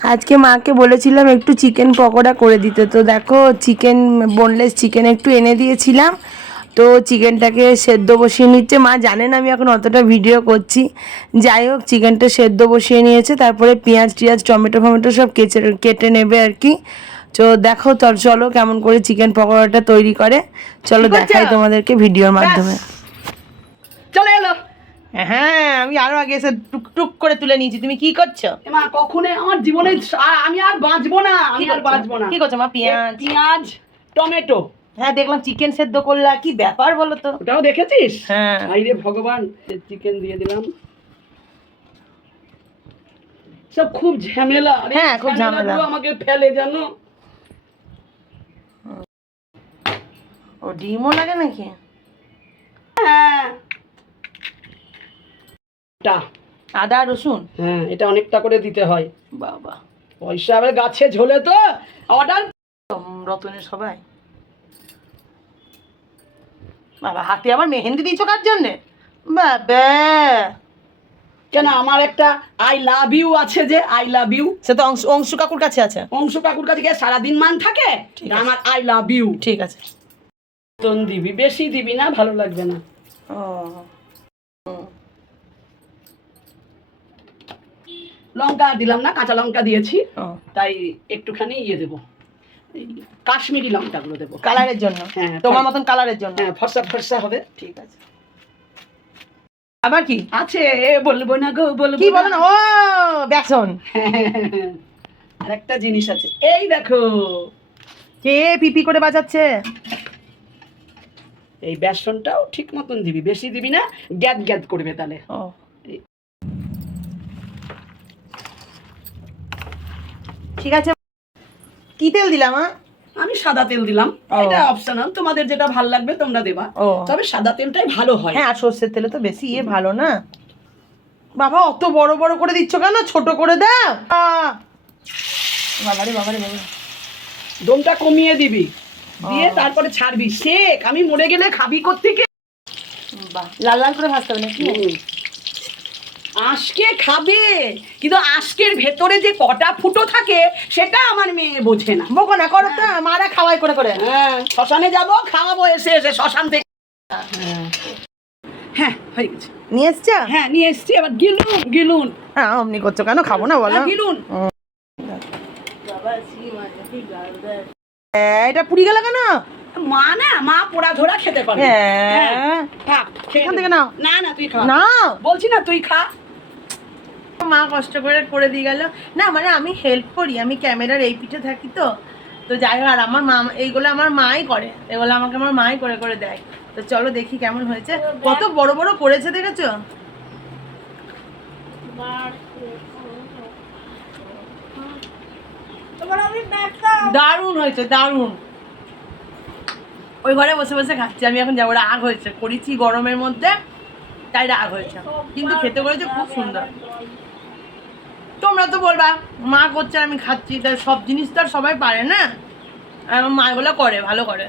আজকে মাকে বলেছিলাম একটু চিকেন পকোড়া করে দিতে। তো দেখো চিকেন বোনলেস চিকেন একটু এনে দিয়েছিলাম। তো চিকেনটাকে সেদ্ধ বসিয়ে নিচ্ছে। মা জানেন আমি এখন অতটা ভিডিও করছি। যাই হোক চিকেনটা সেদ্ধ বসিয়ে নিয়েছে। তারপরে পেঁয়াজ টিয়াজ টমেটো ফমেটো সব কেচে কেটে নেবে আর কি। তো দেখো চলো কেমন করে চিকেন পকোড়াটা তৈরি করে। চলো দেখাই তোমাদেরকে ভিডিওর মাধ্যমে। চলে এলো। হ্যাঁ আমি আরও আগে এসে টুক টুক করে তুলে নিয়েছি। তুমি কি করছ? মা কখনো আমার জীবনে আমি আর বাঁচবো না আমি আর বাঁচবো না। কি করছ মা পেঁয়াজ? পেঁয়াজ টমেটো। হ্যাঁ দেখলাম চিকেন সেদ্ধ করলা কি ব্যাপার বলো তো? ওটাও দেখেছিস? হ্যাঁ। আইরে ভগবান চিকেন দিয়ে দিলাম। সব খুব ঝামেলা। হ্যাঁ, খুব ঝামেলা। আমাকে ফেলে জানো? ও ডিমও লাগে নাকি? হ্যাঁ। টা। আদা রসুন? হ্যাঁ এটা অনেকটা করে দিতে হয়। বাবা। পয়সা আবার গাছে ঝোলে তো। অর্ডার রতনের সবাই। বাবা হাতে আবার মেহেন্দি দিয়েছ কার জন্যে? বাবা। কেন আমার একটা আই লাভ ইউ আছে যে আই লাভ ইউ সে তো অংশ অংশু কাকুর কাছে আছে। অংশু কাকুর কাছে গিয়ে সারাদিন মান থাকে? আমার আই লাভ ইউ ঠিক আছে। তন দিবি বেশি দিবি না ভালো লাগবে না। ও। লঙ্কা দিলাম না কাঁচা লঙ্কা দিয়েছি। তাই একটুখানি ইয়ে দেবো। কাশ্মীরি লঙ্কাগুলো দেবো। কালারের জন্য? হ্যাঁ, তোমার মতন কালারের জন্য? হ্যাঁ ফর্সা ফর্সা হবে। ঠিক আছে। আবার কি? আছে বলব না গো বলব কি বলো না? ও বেসন। আর একটা জিনিস আছে। এই দেখো। কে পিপি করে বাজাচ্ছে? এই বেসনটাও ঠিক মতন দিবি। বেশি দিবি না গ্যাদ গ্যাদ করবে তাহলে। ও। ঠিক আছে? কি তেল দিলাম আমি সাদা তেল দিলাম। এটা অপশনাল তোমাদের যেটা ভালো লাগবে তোমরা দেবা। তবে সাদা তেলটাই ভালো হয়। হ্যাঁ আর সর্ষের তেলে তো বেশি ইয়ে ভালো না। বাবা অত বড় বড় করে দিচ্ছ কেন? ছোট করে দাও। বাবারে বাবারে বাবা দমটা কমিয়ে দিবি। দিয়ে তারপরে ছাড়বি। শেখ আমি মরে গেলে খাবি কোত্থেকে? লাল লাল করে ভাজতে হবে নাকি? আজকে খাবে। কিন্তু আজকের ভেতরে যে কটা ফুটো থাকে সেটা আমার মেয়ে বোঝে না। বকো না করো তো মারা খাওয়াই করে করে। হ্যাঁ। শ্মশানে যাব খাওয়াবো এসে এসে শ্মশান থেকে হ্যাঁ হয়ে গেছে। নিয়ে এসছো? হ্যাঁ নিয়ে এসছি। এবার গিলুন গিলুন। হ্যাঁ অমনি করছ কেন? খাব না বলো। হ্যাঁ, গিলুন। হ্যাঁ, এটা পুড়ি গেল কেন? মা না মা পোড়া ধরা খেতে পারে। হ্যাঁ। খা, খেয়ে থেকে নাও। না না তুই খা। না বলছি না তুই খা। মা কষ্ট করে করে দিয়ে গেল। না মানে আমি হেল্প করি, আমি ক্যামেরার এই পিঠে থাকি তো। তো যাই হোক, আর আমার মা, এইগুলো আমার মাই করে, এগুলো আমাকে আমার মাই করে করে দেয়। তো চলো দেখি কেমন হয়েছে। কত বড় বড় করেছে দেখেছ? দারুণ হয়েছে, দারুণ। ওই ঘরে বসে বসে খাচ্ছি, আমি এখন যাব, রাগ হয়েছে। করেছি গরমের মধ্যে, তাই রাগ হয়েছে। কিন্তু খেতে করেছে খুব সুন্দর। তোমরা তো বলবা, মা করছে, আমি খাচ্ছি তাই সব জিনিস তো আর সবাই পারে না? মা এগুলো করে, ভালো করে।